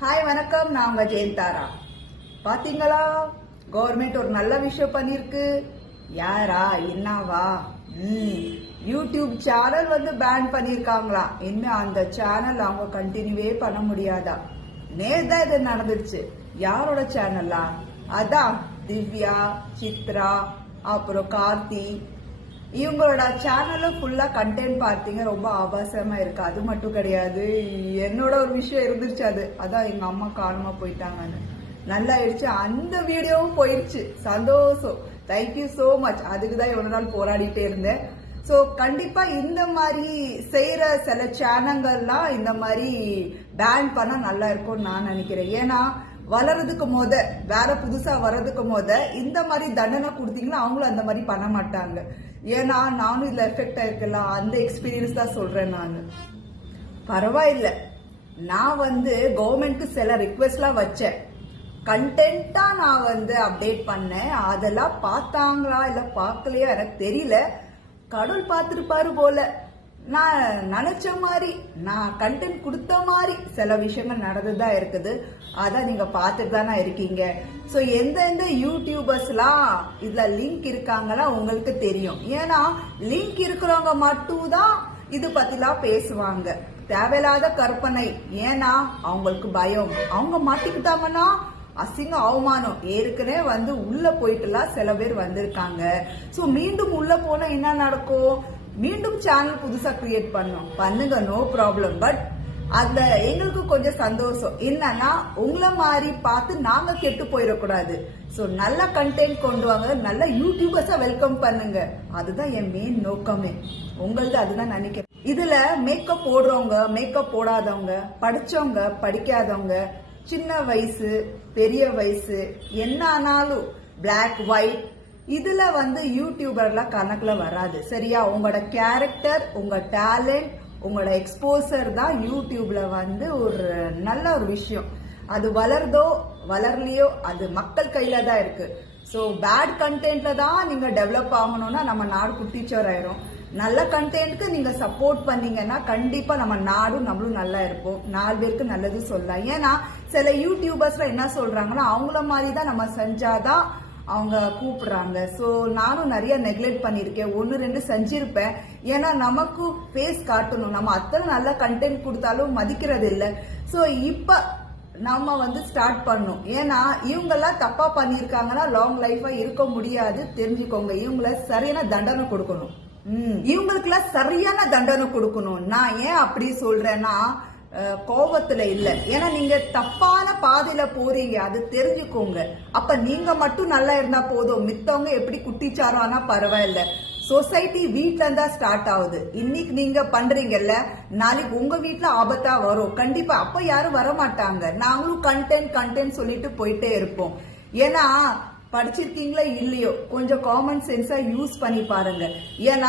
Hi வணக்கம், நான் உங்க ஜெயந்தாரா. பாத்தீங்களா, கவர்மெண்ட் ஒரு நல்ல விஷயம் பண்ணிருக்கு. யாரா என்னவா? யூடியூப் சேனல் வந்து பேன் பண்ணிருக்காங்களா. இன்னும் அந்த சேனல் அவங்க கண்டினியூவே பண்ண முடியாதா? நேர்தான் இது நடந்துருச்சு. யாரோட சேனல்லா? அதான் திவ்யா, சித்ரா, அப்புறம் கார்த்தி, இவங்களோட சேனல்ல ஃபுல்லா கண்டென்ட் பார்த்தீங்க ரொம்ப ஆபாசமா இருக்கு. அது மட்டும் கிடையாது, என்னோட ஒரு விஷயம் இருந்துச்சு. அதான் எங்க அம்மா காரணமா போயிட்டாங்கன்னு நல்லா ஆயிடுச்சு. அந்த வீடியோவும் போயிடுச்சு. சந்தோஷம், தேங்க்யூ சோ மச். அதுக்குதான் இவ்வளவு நாள் போராடிட்டே இருந்தேன். சோ கண்டிப்பா இந்த மாதிரி செய்யற சில சேனல்கள்லாம் இந்த மாதிரி பேன் பண்ணா நல்லா இருக்கும்னு நான் நினைக்கிறேன். ஏன்னா வளர்றதுக்கு வேற புதுசா வர்றதுக்கு இந்த மாதிரி தண்டனை கொடுத்தீங்கன்னா அவங்களும் அந்த மாதிரி பண்ண மாட்டாங்க. ஏன்னா நானும் இதுல எஃபெக்ட் ஆயிருக்கலாம், அந்த எக்ஸ்பீரியன்ஸ் தான் சொல்றேன். நான் பரவாயில்ல, நான் வந்து கவர்மெண்ட்க்கு சில ரிக்வெஸ்ட்லாம் வச்சேன். கண்டென்ட்டா நான் வந்து அப்டேட் பண்ணேன். அதெல்லாம் பார்த்தாங்களா இல்ல பார்க்கலையா எனக்கு தெரியல. கடவுள் பார்த்திருப்பாரு போல. நான் நினைச்ச மாதிரி, நான் கண்டென்ட் கொடுத்த மாதிரி சில விஷயங்கள் நடந்துதான் இருக்குது. அதான் நீங்க பார்த்துட்டு தானே இருக்கீங்க. சோ எந்தெந்த யூடியூபர்ஸ்லாம் இதுல லிங்க் இருக்காங்கன்னா உங்களுக்கு தெரியும். ஏன்னா லிங்க் இருக்கிறவங்க மட்டும் தான் இது பத்திலாம் பேசுவாங்க. தேவையில்லாத கற்பனை. ஏன்னா அவங்களுக்கு பயம். அவங்க மாட்டிக்கிட்டாங்கன்னா அசிங்க அவமானம். ஏற்கனவே வந்து உள்ள போயிட்டுலாம் சில பேர் வந்திருக்காங்க. சோ மீண்டும் உள்ள போனா என்ன நடக்கும்? மீண்டும் சேனல் புதுசா கிரியேட் பண்ணுங்க, நோ ப்ராப்ளம். பட் அதுல எங்களுக்கு கொஞ்சம் சந்தோஷம் என்னன்னா, உங்களை மாதிரி பார்த்து நாங்க கெட்டு போயிடக்கூடாது. சோ நல்ல கண்டென்ட் கொண்டு வாங்க, நல்ல யூடியூபர்ஸா வெல்கம் பண்ணுங்க. அதுதான் என் மெயின் நோக்கமே. உங்களுக்கு அதுதான் நினைக்கிறேன். இதுல மேக்கப் போடுறவங்க, மேக்கப் போடாதவங்க, படிச்சவங்க, படிக்காதவங்க, சின்ன வயசு, பெரிய வயசு, என்ன ஆனாலும் பிளாக் ஒயிட், இதுல வந்து யூடியூபர்லாம் கணக்குல வராது. சரியா? உங்களோட கேரக்டர், உங்க டேலண்ட், உங்களோட எக்ஸ்போசர் தான் யூடியூப்ல வந்து ஒரு நல்ல ஒரு விஷயம். அது வளர்தோ வளரலையோ அது மக்கள் கையில தான் இருக்கு. சோ பேட் கண்டென்ட்ல தான் நீங்க டெவலப் ஆகணும்னா நம்ம நாடு குட்டிச்சோர் ஆயிரும். நல்ல கண்டென்ட்க்கு நீங்க சப்போர்ட் பண்ணீங்கன்னா கண்டிப்பா நம்ம நாடும் நம்மளும் நல்லா இருப்போம். 4 பேருக்கு நல்லது சொல்லலாம். ஏன்னா சில யூடியூபர்ஸ்ல என்ன சொல்றாங்கன்னா, அவங்கள மாதிரி தான் நம்ம செஞ்சாதான் அவங்க கூப்பிடுறாங்க. சோ நானும் நிறைய நெக்லெக்ட் பண்ணிருக்கேன். 1-2 செஞ்சிருப்பேன். ஏன்னா நமக்கு ஃபேஸ் காட்டணும். நம்ம அத்தனை நல்ல கண்டென்ட் கொடுத்தாலும் மதிக்கிறது இல்ல. சோ இப்ப நம்ம வந்து ஸ்டார்ட் பண்ணணும். ஏன்னா இவங்க எல்லாம் தப்பா பண்ணிருக்காங்கன்னா லாங் லைஃபா இருக்க முடியாது. தெரிஞ்சுக்கோங்க. இவங்கள சரியான தண்டனை கொடுக்கணும். இவங்களுக்கு எல்லாம் சரியான தண்டனை கொடுக்கணும். நான் ஏன் அப்படி சொல்றேன்னா, கோபத்துல இல்ல. ஏன்னா நீங்க தப்பான பாதையில போறீங்க, அது தெரிஞ்சுக்கோங்க. அப்ப நீங்க மட்டும் நல்லா இருந்தா போதும், மித்தவங்க எப்படி குட்டிச்சாரம் ஆனா பரவாயில்ல. சொசைட்டி வீட்ல இருந்தா ஸ்டார்ட் ஆகுது. இன்னைக்கு நீங்க பண்றீங்கல்ல, நாளைக்கு உங்க வீட்டுல ஆபத்தா வரும் கண்டிப்பா. அப்ப யாரும் வர மாட்டாங்க. நாங்களும் கண்டென்ட் சொல்லிட்டு போயிட்டே இருப்போம். ஏன்னா படிச்சிருக்கீங்களா இல்லையோ, கொஞ்சம் காமன் சென்ஸா யூஸ் பண்ணி பாருங்க. ஏன்னா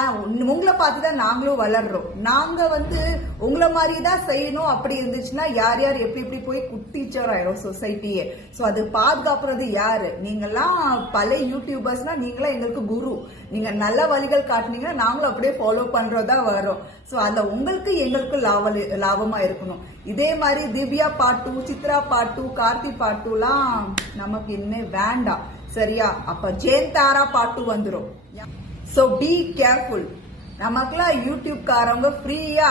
உங்களை பார்த்துதான் நாங்களும் வளர்றோம். நாங்க வந்து உங்களை மாதிரி தான் செய்யணும். அப்படி இருந்துச்சுன்னா யார் யார் எப்படி போய் குட்டிச்சோர் ஆயிரும் சொசைட்டியே. சோ அது பாதுகாப்புறது யாரு? நீங்கெல்லாம் பழைய யூடியூபர்ஸ்னா நீங்களாம் எங்களுக்கு குரு. நீங்க நல்ல வழிகள் காட்டுனீங்கன்னா நாங்களும் அப்படியே ஃபாலோ பண்றதா வரும். சோ அதுல உங்களுக்கு எங்களுக்கு லாபமா இருக்கணும். இதே மாதிரி திவ்யா பாட்டு, சித்ரா பாட்டு, கார்த்தி பாட்டுலாம் நமக்கு இன்னும் வேண்டாம். சரியா? அப்ப ஜெயந்தாரா பாட்டு வந்துரும். So be careful. நமக்குலாம் யூடியூப் காரவங்க ஃப்ரீயா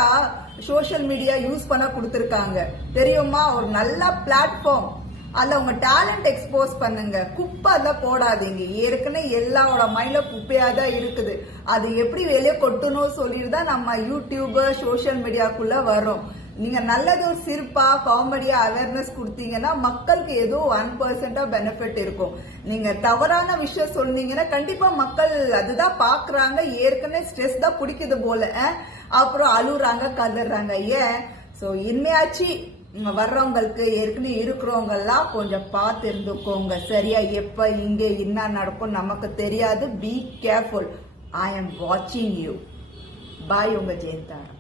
சோசியல் மீடியா யூஸ் பண்ண கொடுத்திருக்காங்க தெரியுமா? ஒரு நல்ல பிளாட்ஃபார்ம். அதுல உங்க டேலண்ட் எக்ஸ்போஸ் பண்ணுங்க. குப்பை அதெல்லாம் போடாதீங்க. ஏற்கனவே எல்லாரோட மைண்ட்ல குப்பையா தான் இருக்குது. அது எப்படி வெளியே கொட்டணும் சொல்லிட்டு தான் நம்ம யூடியூப் சோசியல் மீடியாக்குள்ள வரோம். நீங்க நல்லது ஒரு சிரிப்பா காமெடியா அவேர்னஸ் கொடுத்தீங்கன்னா மக்களுக்கு ஏதோ 1% பெனிஃபிட் இருக்கும். நீங்க தவறான விஷயம் சொன்னீங்கன்னா கண்டிப்பா மக்கள் அதுதான் பாக்குறாங்க. ஏற்கனவே ஸ்ட்ரெஸ் தான் பிடிக்குது போல, அப்புறம் அழுறாங்க, கதறாங்க. ஏன்? சோ இனிமையாச்சு வர்றவங்களுக்கு, ஏற்கனவே இருக்கிறவங்க எல்லாம் கொஞ்சம் பார்த்து இருந்துக்கோங்க. சரியா? எப்ப இங்க என்ன நடக்கும் நமக்கு தெரியாது. Be careful. ஐ எம் வாட்சிங் யூ. பாய், உங்க ஜெயந்தாரா.